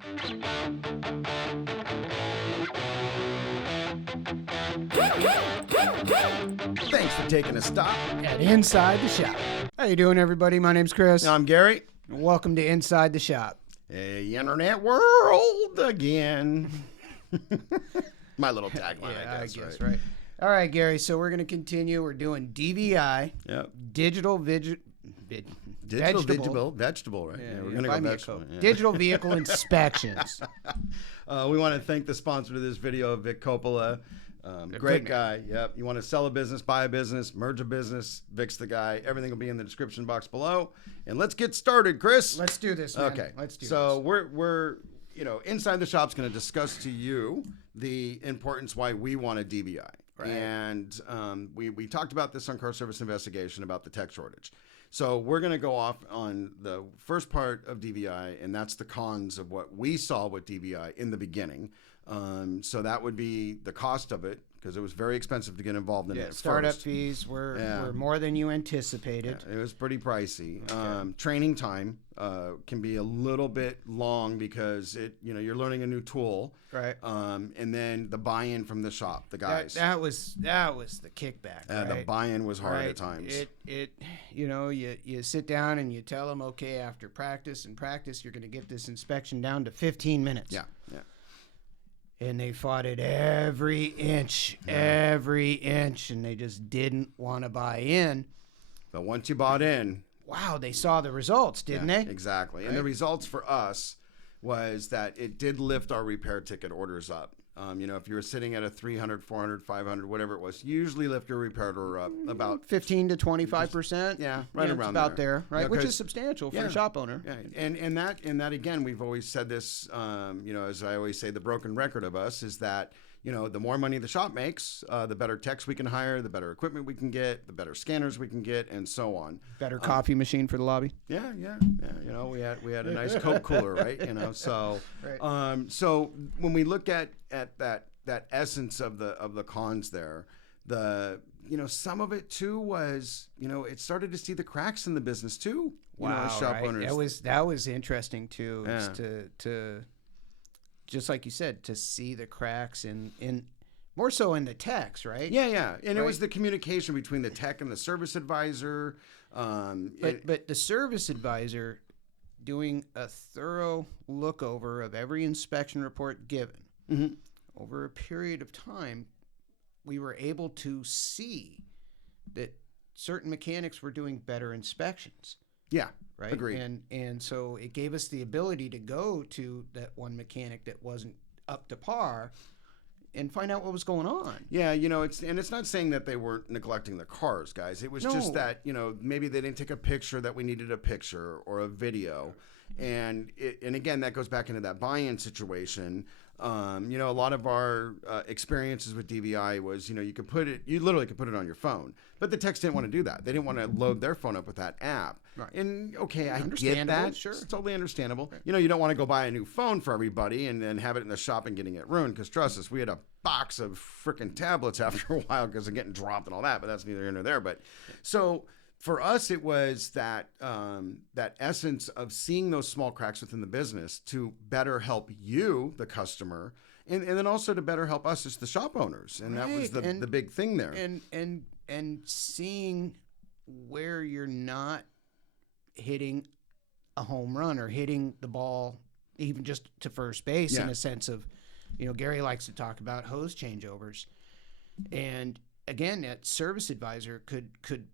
Thanks for taking a stop at Inside the Shop. How you doing, everybody? My name's Chris. I'm Gary. Welcome to Inside the Shop. Hey, internet world again. My little tagline, Yeah, I guess, right? All right, Gary, so we're going to continue. We're doing DVI, Yep. Digital Vegetable, right? Yeah, We're going to go vegetable. Yeah. Digital vehicle inspections. We want to thank the sponsor of this video, Vic Coppola. Great guy. Yep. You want to sell a business, buy a business, merge a business, Vic's the guy. Everything will be in the description box below. And let's get started, Chris. Let's do this, man. Okay. Let's do so this. we're Inside the Shop's going to discuss to you the importance why we want a DVI. Right. And we talked about this on Car Service Investigation about the tech shortage. So we're going to go off on the first part of DVI, and that's the cons of what we saw with DVI in the beginning. So that would be the cost of it, because it was very expensive to get involved in it. Startup fees were more than you anticipated. Yeah, it was pretty pricey. Okay. Training time can be a little bit long because you're learning a new tool, right? And then the buy-in from the shop, the guys. That was the kickback. Right? The buy-in was hard at times. You sit down and you tell them, okay, after practice you're going to get this inspection down to 15 minutes. Yeah. And they fought it every inch, and they just didn't want to buy in. But once you bought in, wow, they saw the results, didn't they? Exactly. Right. And the results for us was that it did lift our repair ticket orders up. If you were sitting at a 300, 400, 500, whatever it was, usually lift your repair order up about 15 to 25%. Right around about there, right? Which is substantial for a shop owner. Yeah, and that again, we've always said this. As I always say, the broken record of us is that the more money the shop makes, the better techs we can hire, the better equipment we can get, the better scanners we can get, and so on. Better coffee machine for the lobby. Yeah. We had a nice Coke cooler, right? So right. So when we look at that essence of the cons there, some of it too was it started to see the cracks in the business too. Wow, shop owners. That was interesting too. Yeah. To just like you said, to see the cracks in more so in the techs, right? Yeah. And it was the communication between the tech and the service advisor. But the service advisor doing a thorough look over of every inspection report given over a period of time, we were able to see that certain mechanics were doing better inspections. Yeah. Right. Agreed. And so it gave us the ability to go to that one mechanic that wasn't up to par and find out what was going on. Yeah, it's not saying that they weren't neglecting the cars, guys. It was just that, maybe they didn't take a picture that we needed a picture or a video. And again, that goes back into that buy-in situation. A lot of our experiences with DVI was, you literally could put it on your phone, but the techs didn't want to do that. They didn't want to load their phone up with that app. Right. And okay, I get that. Sure. It's totally understandable. Right. You don't want to go buy a new phone for everybody and then have it in the shop and getting it ruined. Because trust us, we had a box of freaking tablets after a while because they're getting dropped and all that, but that's neither here nor there. But so for us, it was that essence of seeing those small cracks within the business to better help you, the customer, and then also to better help us as the shop owners. And that was the big thing there. And seeing where you're not hitting a home run or hitting the ball even just to first base in a sense of, Gary likes to talk about hose changeovers. And again, that service advisor could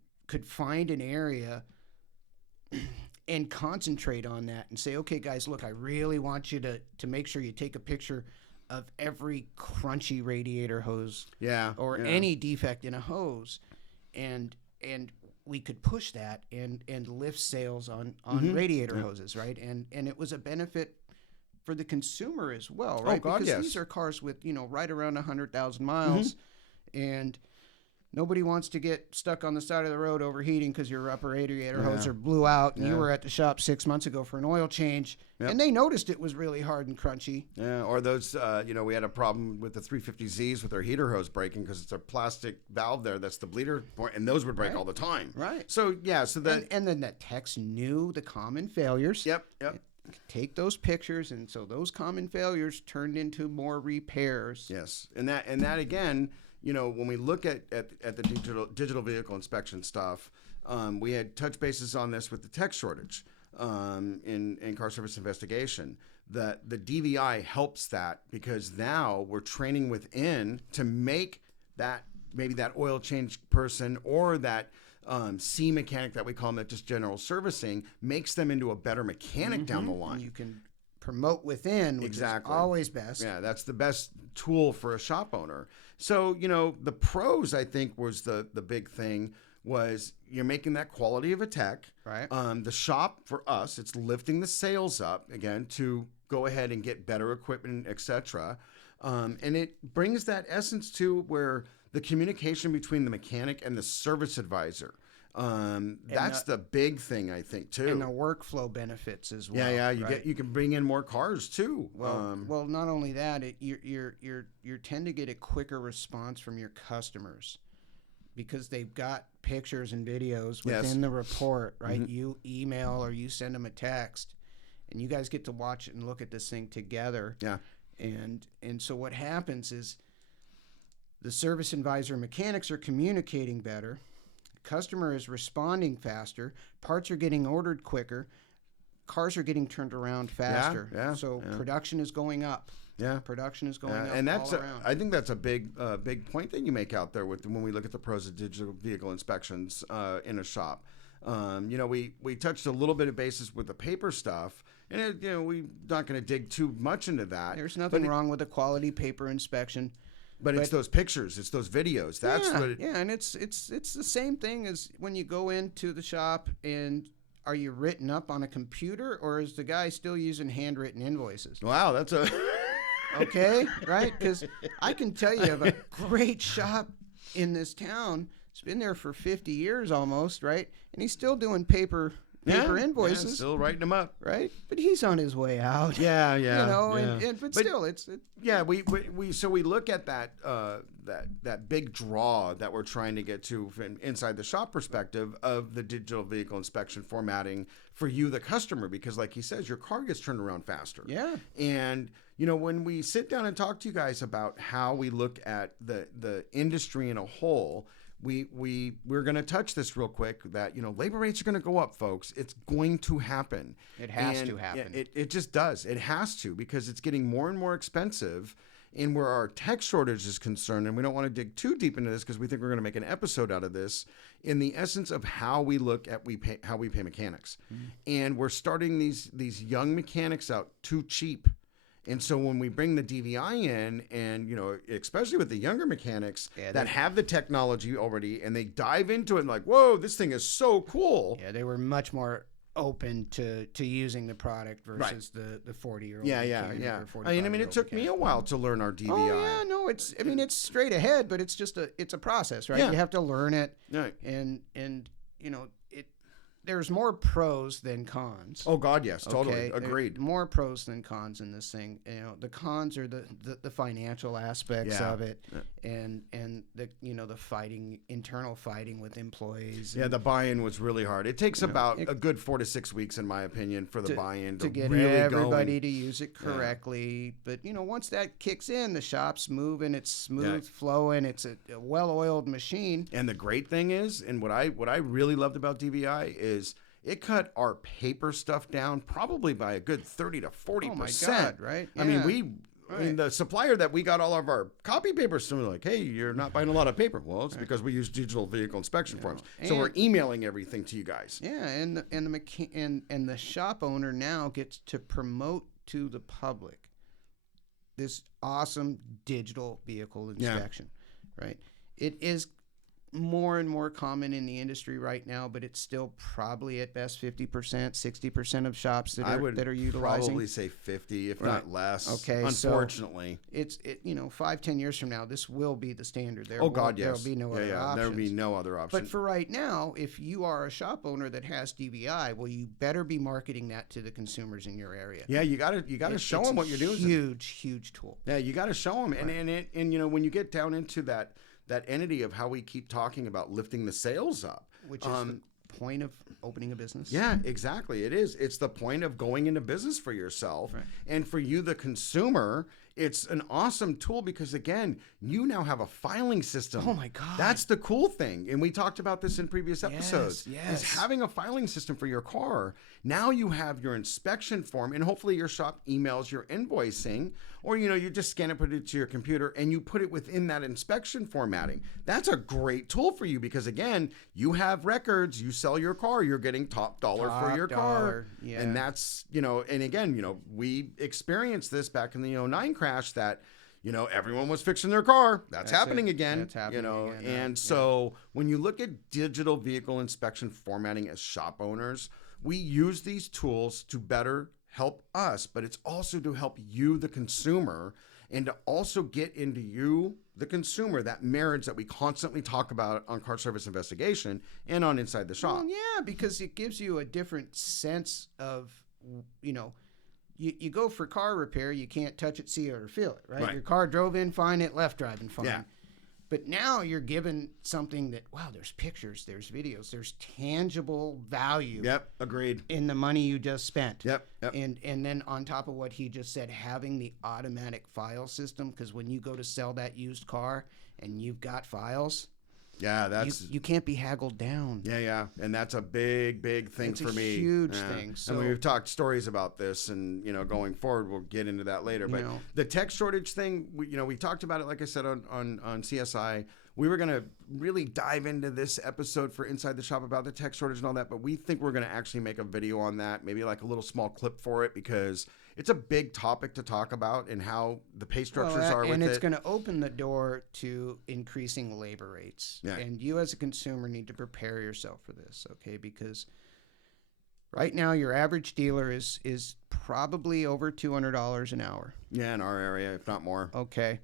find an area and concentrate on that and say, okay, guys, look, I really want you to make sure you take a picture of every crunchy radiator hose or any defect in a hose. And we could push that and lift sales on radiator hoses, right? And it was a benefit for the consumer as well, right? Oh, God, because these are cars with, right around 100,000 miles, and nobody wants to get stuck on the side of the road overheating because your upper radiator hose blew out, and you were at the shop 6 months ago for an oil change, and they noticed it was really hard and crunchy. Yeah, or those, we had a problem with the 350Zs with their heater hose breaking because it's a plastic valve there that's the bleeder point, and those would break all the time. Right. So, so that... And then the techs knew the common failures. Yep. take those pictures, and so those common failures turned into more repairs. Yes, and that again, when we look at the digital vehicle inspection stuff, we had touch bases on this with the tech shortage in car service investigation. The DVI helps that, because now we're training within to make that, maybe that oil change person or that C mechanic that we call them, that just general servicing, makes them into a better mechanic down the line. And you can promote within, which exactly. is always best. Yeah, that's the best tool for a shop owner. So, the pros, I think, was the big thing, was you're making that quality of a tech. Right. The shop, for us, it's lifting the sales up, again, to go ahead and get better equipment, etc. And it brings that essence to where the communication between the mechanic and the service advisor. That's the big thing, I think, too. And the workflow benefits as well. Yeah, right? you can bring in more cars too. Well, not only that, you tend to get a quicker response from your customers, because they've got pictures and videos within the report, right? Mm-hmm. You email or you send them a text, and you guys get to watch it and look at this thing together. Yeah. And so what happens is the service advisor mechanics are communicating better. Customer is responding faster. Parts are getting ordered quicker. Cars are getting turned around faster. So production is going up. Yeah, production is going up, and that's all around. I think that's a big point that you make out there with when we look at the pros of digital vehicle inspections in a shop. We touched a little bit of basis with the paper stuff, and we're not going to dig too much into that. There's nothing wrong with a quality paper inspection. But it's those pictures, it's those videos. That's and it's the same thing as when you go into the shop, and are you written up on a computer, or is the guy still using handwritten invoices? Wow, that's a okay, right? Because I can tell you of a great shop in this town. It's been there for 50 years almost, right? And he's still doing paper invoices. Yeah, still writing them up. Right? But he's on his way out. Yeah. But still, it's... Yeah, we look at that big draw that we're trying to get to from inside the shop perspective of the digital vehicle inspection formatting for you, the customer, because like he says, your car gets turned around faster. Yeah. And when we sit down and talk to you guys about how we look at the industry in a whole, we're going to touch this real quick, that labor rates are going to go up, folks. It's going to happen. It has to happen. It just does. It has to, because it's getting more and more expensive. And where our tech shortage is concerned, and we don't want to dig too deep into this because we think we're going to make an episode out of this, in the essence of how we look at how we pay mechanics. Mm-hmm. And we're starting these young mechanics out too cheap. And so when we bring the DVI in, and especially with the younger mechanics that have the technology already, and they dive into it and like, whoa, this thing is so cool. Yeah, they were much more open to using the product versus the 40-year-old. Yeah. It took me a while to learn our DVI. Oh yeah, no, it's straight ahead, but it's just a process, right? Yeah. You have to learn it, right? And there's more pros than cons. Oh God, yes, totally agreed. More pros than cons in this thing. The cons are the financial aspects of it, and the the internal fighting with employees. The buy-in was really hard. It takes about a good 4 to 6 weeks, in my opinion, for the buy-in to get really everybody to use it correctly. Yeah. But once that kicks in, the shop's moving. It's smooth flowing. It's a well-oiled machine. And the great thing is, and what I really loved about DVI is it cut our paper stuff down probably by a good 30 to 40%. Oh my God, right? Yeah. I mean, the supplier that we got all of our copy papers from, like, hey, you're not buying a lot of paper. Well, it's because we use digital vehicle inspection forms. So we're emailing everything to you guys. Yeah, and the shop owner now gets to promote to the public this awesome digital vehicle inspection, right? It is more and more common in the industry right now, but it's still probably at best 50%, 60% of shops that are utilizing. Probably say 50, if not less. Okay, unfortunately, so 5-10 years from now, this will be the standard. There'll be no other options. There'll be no other option. But for right now, if you are a shop owner that has DVI, well, you better be marketing that to the consumers in your area. Yeah, you got to show them what you're doing. Huge tool. Yeah, you got to show them, and when you get down into that entity of how we keep talking about lifting the sales up, which is point of opening a business. Yeah, exactly. It is. It's the point of going into business for yourself. Right. And for you, the consumer, it's an awesome tool because, again, you now have a filing system. Oh, my God. That's the cool thing. And we talked about this in previous episodes. Yes. Is having a filing system for your car. Now you have your inspection form, and hopefully your shop emails your invoicing, or, you just scan it, put it to your computer, and you put it within that inspection formatting. That's a great tool for you because, again, you have records, you sell your car, you're getting top dollar for your car. Yeah. And that's, and again, we experienced this back in the 2009 crash that, everyone was fixing their car. That's happening again. That's happening again. And so when you look at digital vehicle inspection formatting as shop owners, we use these tools to better help us, but it's also to help you, the consumer, and to also get into you, the consumer, that marriage that we constantly talk about on Car Service Investigation and on Inside the Shop. Well, yeah, because it gives you a different sense of, you go for car repair, you can't touch it, see it, or feel it, right? Your car drove in fine, it left driving fine. Yeah. But now you're given something that, wow, there's pictures, there's videos, there's tangible value. Yep, agreed. In the money you just spent. Yep. And then on top of what he just said, having the automatic file system, because when you go to sell that used car and you've got files, yeah, that's you can't be haggled down. Yeah, and that's a big thing It's for a me. huge thing. So, and we've talked stories about this, and going forward, we'll get into that later. But the tech shortage thing, we talked about it, like I said on CSI. We were going to really dive into this episode for Inside the Shop about the tech shortage and all that, but we think we're going to actually make a video on that, maybe like a little small clip for it, because it's a big topic to talk about and how the pay structures are with it. And it's going to open the door to increasing labor rates. Yeah. And you as a consumer need to prepare yourself for this, okay? Because right now your average dealer is probably over $200 an hour. Yeah, in our area, if not more. Okay.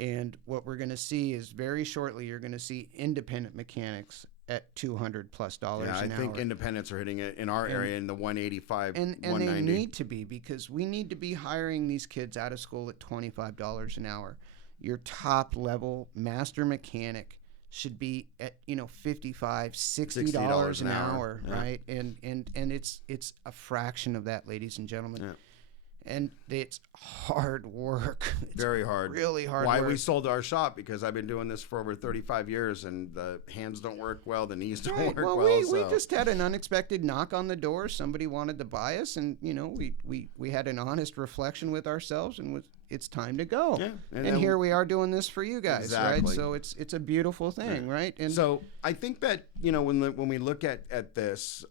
And what we're going to see is very shortly, you're going to see independent mechanics at $200+ an hour. Yeah, I think independents are hitting it in our area in the 185, and 190. they need to be, because we need to be hiring these kids out of school at $25 an hour. Your top level master mechanic should be at $55, $60 an hour, yeah. right? And it's a fraction of that, ladies and gentlemen. Yeah. And it's hard work. It's very hard. Really hard Why work. we sold our shop, because I've been doing this for over 35 years, and the hands don't work well, the knees don't work well. We just had an unexpected knock on the door. Somebody wanted to buy us, and we had an honest reflection with ourselves, and it's time to go. Yeah, and here we are doing this for you guys, exactly. right? So it's a beautiful thing, right? And so I think that when we look at this,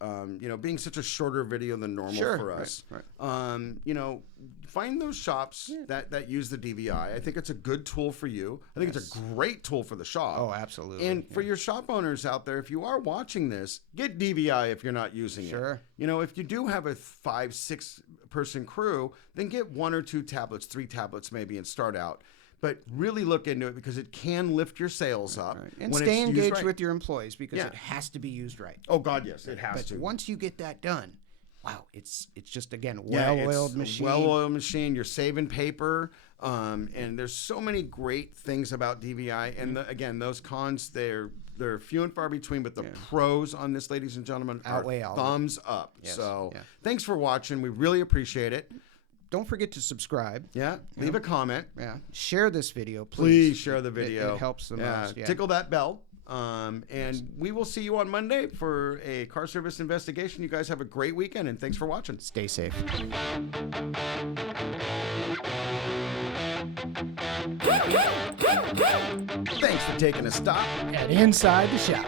being such a shorter video than normal for us, right. Find those shops that use the DVI. I think it's a good tool for you. I think it's a great tool for the shop. Oh, absolutely. And for your shop owners out there, if you are watching this, get DVI if you're not using it. Sure. If you do have a 5-6 person crew, then get 1 or 2 tablets, 3 tablets maybe, and start out. But really look into it, because it can lift your sales up. Right. And when stay it's used engaged right. with your employees, because it has to be used right. Oh God, yes, it has But to. once you get that done, wow, it's just, again, It's well-oiled a machine. well-oiled machine. You're saving paper, and there's so many great things about DVI. And again, those cons, they're few and far between, but the pros on this, ladies and gentlemen, Outweigh are all thumbs up. Yes. So Yeah. thanks for watching. We really appreciate it. Don't forget to subscribe. Yeah, leave a comment. Yeah, share this video, Please share the video. It helps the most. Yeah. Tickle that bell. And we will see you on Monday for a Car Service Investigation. You guys have a great weekend, and thanks for watching. Stay safe. Thanks for taking a stop At Inside the Shop.